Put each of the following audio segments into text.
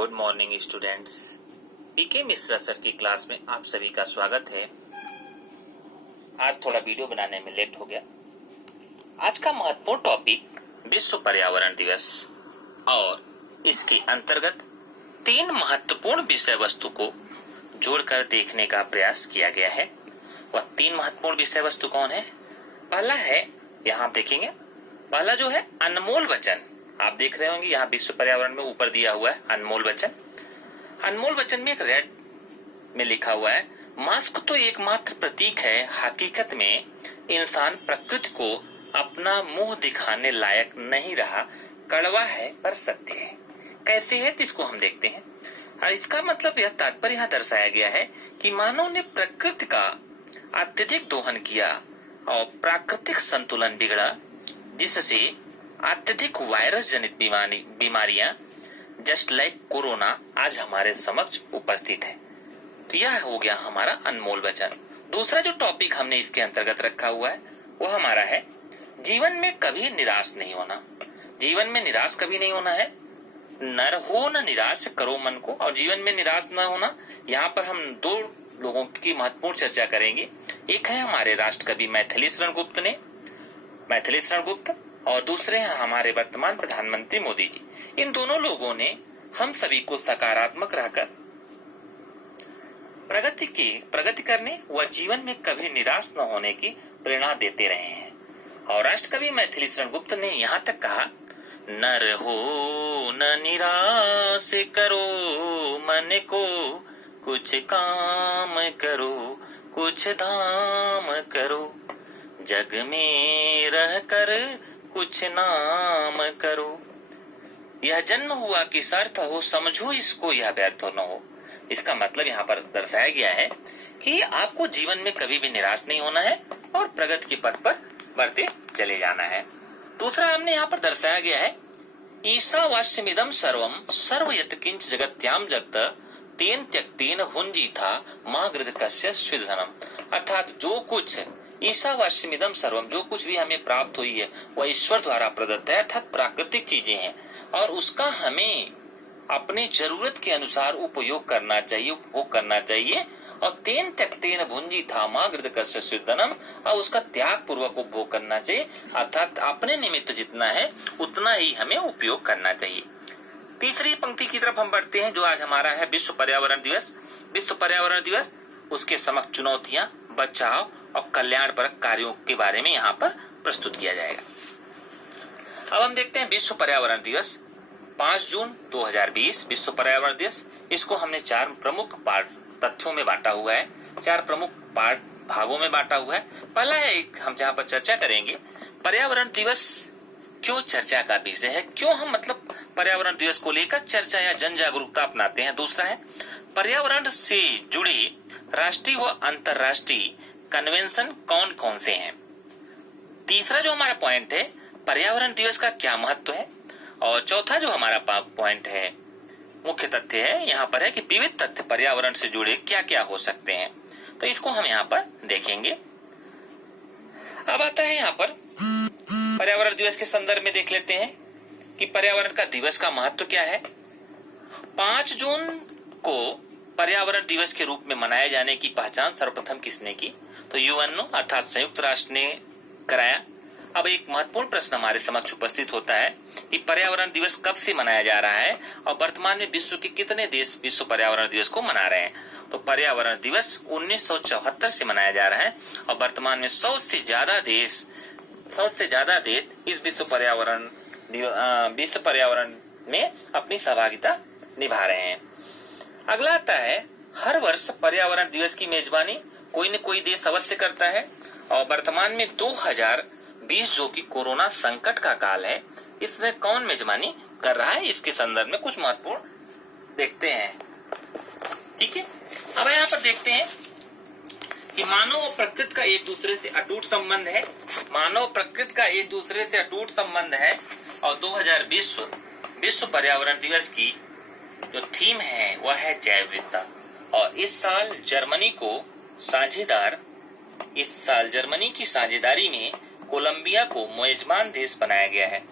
Good morning students. PK Mishra sir की class में आप सभी का स्वागत है। आज थोड़ा वीडियो बनाने में लेट हो गया। आज का महत्वपूर्ण टॉपिक विश्व पर्यावरण दिवस और इसके अंतर्गत 3 महत्वपूर्ण विषय वस्तु को जोड़कर देखने का प्रयास किया गया है। वह 3 महत्वपूर्ण विषय वस्तु कौन है? पहला है, यहाँ आप देखेंगे, पहला जो है अनमोल वचन। आप देख रहे होंगे यहाँ विश्व पर्यावरण में ऊपर दिया हुआ है अनमोल वचन। अनमोल वचन में एक रेड में लिखा हुआ है, मास्क तो एकमात्र प्रतीक है, हकीकत में इंसान प्रकृति को अपना मुंह दिखाने लायक नहीं रहा, कड़वा है पर सत्य है। कैसे है तो इसको हम देखते हैं। और इसका मतलब यह तात्पर्य यहाँ दर्शाया गया है कि मानव ने प्रकृति का अत्यधिक दोहन किया और प्राकृतिक संतुलन बिगड़ा, जिससे अत्यधिक वायरस जनित बीमारियां जस्ट लाइक कोरोना आज हमारे समक्ष उपस्थित है। तो यह हो गया हमारा अनमोल वचन। दूसरा जो टॉपिक हमने इसके अंतर्गत रखा हुआ है वो हमारा है जीवन में कभी निराश नहीं होना। जीवन में निराश कभी नहीं होना है। नर हो न निराश करो मन को, और जीवन में निराश न होना। यहाँ पर हम 2 लोगों की महत्वपूर्ण चर्चा करेंगे। एक है हमारे राष्ट्र कवि मैथिली शरण गुप्त और दूसरे हैं हमारे वर्तमान प्रधानमंत्री मोदी जी। इन दोनों लोगों ने हम सभी को सकारात्मक रहकर प्रगति करने व जीवन में कभी निराश न होने की प्रेरणा देते रहे हैं। और राष्ट्र कवि मैथिली शरण गुप्त ने यहाँ तक कहा, नर हो न निराश करो मन को, कुछ काम करो कुछ धाम करो, जग में रह कर कुछ नाम करो। यह जन्म हुआ कि सार्थ हो, समझो इसको यह व्यर्थ न हो। इसका मतलब यहाँ पर दर्शाया गया है कि आपको जीवन में कभी भी निराश नहीं होना है और प्रगति के पथ पर बढ़ते चले जाना है। दूसरा हमने यहाँ पर दर्शाया गया है, ईशावास्यमिदं सर्वं सर्व यत्किंच जगत्याम जगत तेन त्यक्तेन हुंजीथा मां गृधकस्य स्विधनम। अर्थात जो कुछ ईशावास्यमिदं सर्वम, जो कुछ भी हमें प्राप्त हुई है वह ईश्वर द्वारा प्रदत्त है, अर्थात प्राकृतिक चीजें हैं, और उसका हमें अपनी जरूरत के अनुसार उपयोग करना चाहिए। और तेन त्यक्तेन भुंजीथा मां गृधकस्य स्विधनम, और उसका त्याग पूर्वक उपभोग करना चाहिए, अर्थात अपने निमित्त जितना है उतना ही हमें उपयोग करना चाहिए। तीसरी पंक्ति की तरफ हम बढ़ते हैं, जो आज हमारा है विश्व पर्यावरण दिवस। विश्व पर्यावरण दिवस, उसके समक्ष चुनौतियां, बचाव और कल्याणपरक कार्यों के बारे में यहाँ पर प्रस्तुत किया जाएगा। अब हम देखते हैं विश्व पर्यावरण दिवस 5 जून 2020 विश्व पर्यावरण दिवस। इसको हमने 4 प्रमुख तथ्यों में बांटा हुआ है, 4 प्रमुख भागों में बांटा हुआ है। पहला है हम जहाँ पर चर्चा करेंगे, पर्यावरण दिवस क्यों चर्चा का विषय है, क्यों हम मतलब पर्यावरण दिवस को लेकर चर्चा या जन जागरूकता अपनाते हैं। दूसरा है पर्यावरण से जुड़े राष्ट्रीय व अंतर्राष्ट्रीय कन्वेंशन कौन कौन से हैं। तीसरा जो हमारा पॉइंट है, पर्यावरण दिवस का क्या महत्व है। और चौथा जो हमारा पॉइंट है, मुख्य तथ्य है यहाँ पर है कि विविध तथ्य पर्यावरण से जुड़े क्या क्या हो सकते हैं। तो इसको हम यहाँ पर देखेंगे। अब आता है यहाँ पर पर्यावरण दिवस के संदर्भ में देख लेते हैं कि पर्यावरण का दिवस का महत्व क्या है। 5 जून को पर्यावरण दिवस के रूप में मनाए जाने की पहचान सर्वप्रथम किसने की? तो यूएनओ अर्थात संयुक्त राष्ट्र ने कराया। अब एक महत्वपूर्ण प्रश्न हमारे समक्ष उपस्थित होता है कि पर्यावरण दिवस कब से मनाया जा रहा है और वर्तमान में विश्व के कितने देश विश्व पर्यावरण दिवस को मना रहे हैं। तो पर्यावरण दिवस 1974 से मनाया जा रहा है और वर्तमान में 100 से ज्यादा देश इस विश्व पर्यावरण में अपनी सहभागिता निभा रहे हैं। अगला आता है, हर वर्ष पर्यावरण दिवस की मेजबानी कोई न कोई देश अवश्य करता है, और वर्तमान में 2020 जो कि कोरोना संकट का काल है, इसमें कौन मेजबानी कर रहा है, इसके संदर्भ में कुछ महत्वपूर्ण देखते हैं। ठीक है, अब यहाँ पर देखते हैं कि मानव और प्रकृति का एक दूसरे से अटूट संबंध है। और 2020 विश्व पर्यावरण दिवस की जो थीम है वह है जैव विविधता। और इस साल जर्मनी की साझेदारी में कोलंबिया को मेजबान देश बनाया गया है।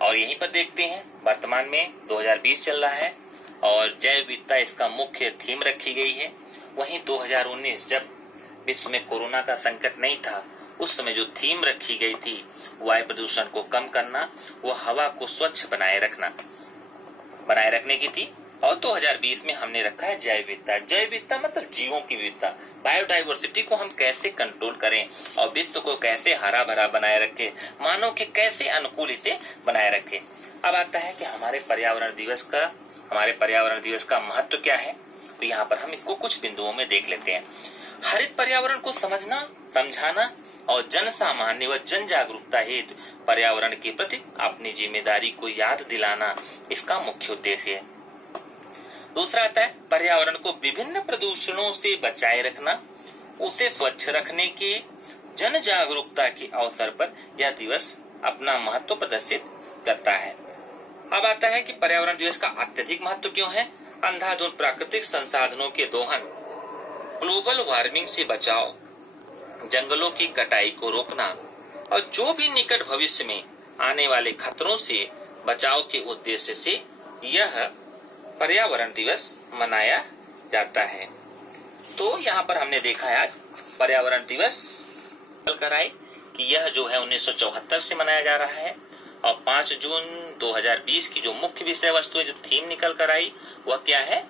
और यहीं पर देखते हैं वर्तमान में 2020 चल रहा है और जैव विविधता इसका मुख्य थीम रखी गई है। वहीं 2019 जब विश्व में कोरोना का संकट नहीं था, उस समय जो थीम रखी गई थी वायु प्रदूषण को कम करना, वो हवा को स्वच्छ बनाए रखने की थी। और 2020 में हमने रखा है जैव विविधता। जैव विविधता मतलब जीवों की विविधता, बायोडाइवर्सिटी को हम कैसे कंट्रोल करें और विश्व को कैसे हरा भरा बनाए रखें, मानव के कैसे अनुकूल इसे बनाए रखें। अब आता है कि हमारे पर्यावरण दिवस का महत्व क्या है। तो यहाँ पर हम इसको कुछ बिंदुओं में देख लेते हैं। हरित पर्यावरण को समझना, समझाना और जन सामान्य व जन जागरूकता हेतु पर्यावरण के प्रति अपनी जिम्मेदारी को याद दिलाना इसका मुख्य उद्देश्य है। दूसरा आता है पर्यावरण को विभिन्न प्रदूषणों से बचाए रखना, उसे स्वच्छ रखने के जन जागरूकता के अवसर पर यह दिवस अपना महत्व प्रदर्शित करता है। अब आता है कि पर्यावरण दिवस का अत्यधिक महत्व क्यों है। अंधाधुंध प्राकृतिक संसाधनों के दोहन, ग्लोबल वार्मिंग से बचाव, जंगलों की कटाई को रोकना और जो भी निकट भविष्य में आने वाले खतरों से बचाव के उद्देश्य से यह पर्यावरण दिवस मनाया जाता है। तो यहाँ पर हमने देखा है आज पर्यावरण दिवस कराए कि यह जो है 1974 से मनाया जा रहा है और 5 जून 2020 की जो मुख्य विषय वस्तु है, जो थीम निकल कर आई, वह क्या है,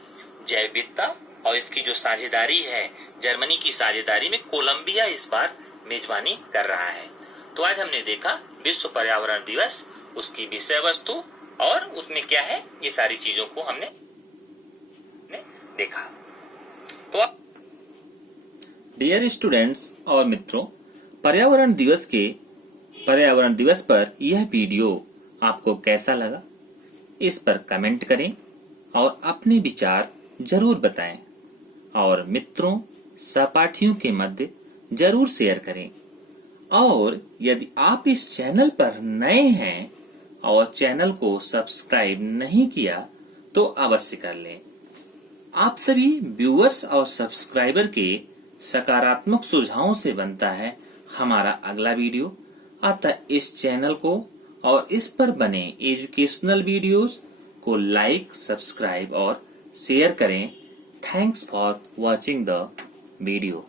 जैव विविधता। और इसकी जो साझेदारी है, जर्मनी की साझेदारी में कोलंबिया इस बार मेजबानी कर रहा है। तो आज हमने देखा विश्व पर्यावरण दिवस, उसकी विषय वस्तु और उसमें क्या है, ये सारी चीजों को हमने देखा। तो डियर स्टूडेंट्स और मित्रों, पर्यावरण दिवस पर यह वीडियो आपको कैसा लगा, इस पर कमेंट करें और अपने विचार जरूर बताएं और मित्रों, सहपाठियों के मध्य जरूर शेयर करें। और यदि आप इस चैनल पर नए हैं और चैनल को सब्सक्राइब नहीं किया तो अवश्य कर लें। आप सभी व्यूअर्स और सब्सक्राइबर के सकारात्मक सुझावों से बनता है हमारा अगला वीडियो। अतः इस चैनल को और इस पर बने एजुकेशनल वीडियोस को लाइक, सब्सक्राइब और शेयर करें। Thanks for watching the video.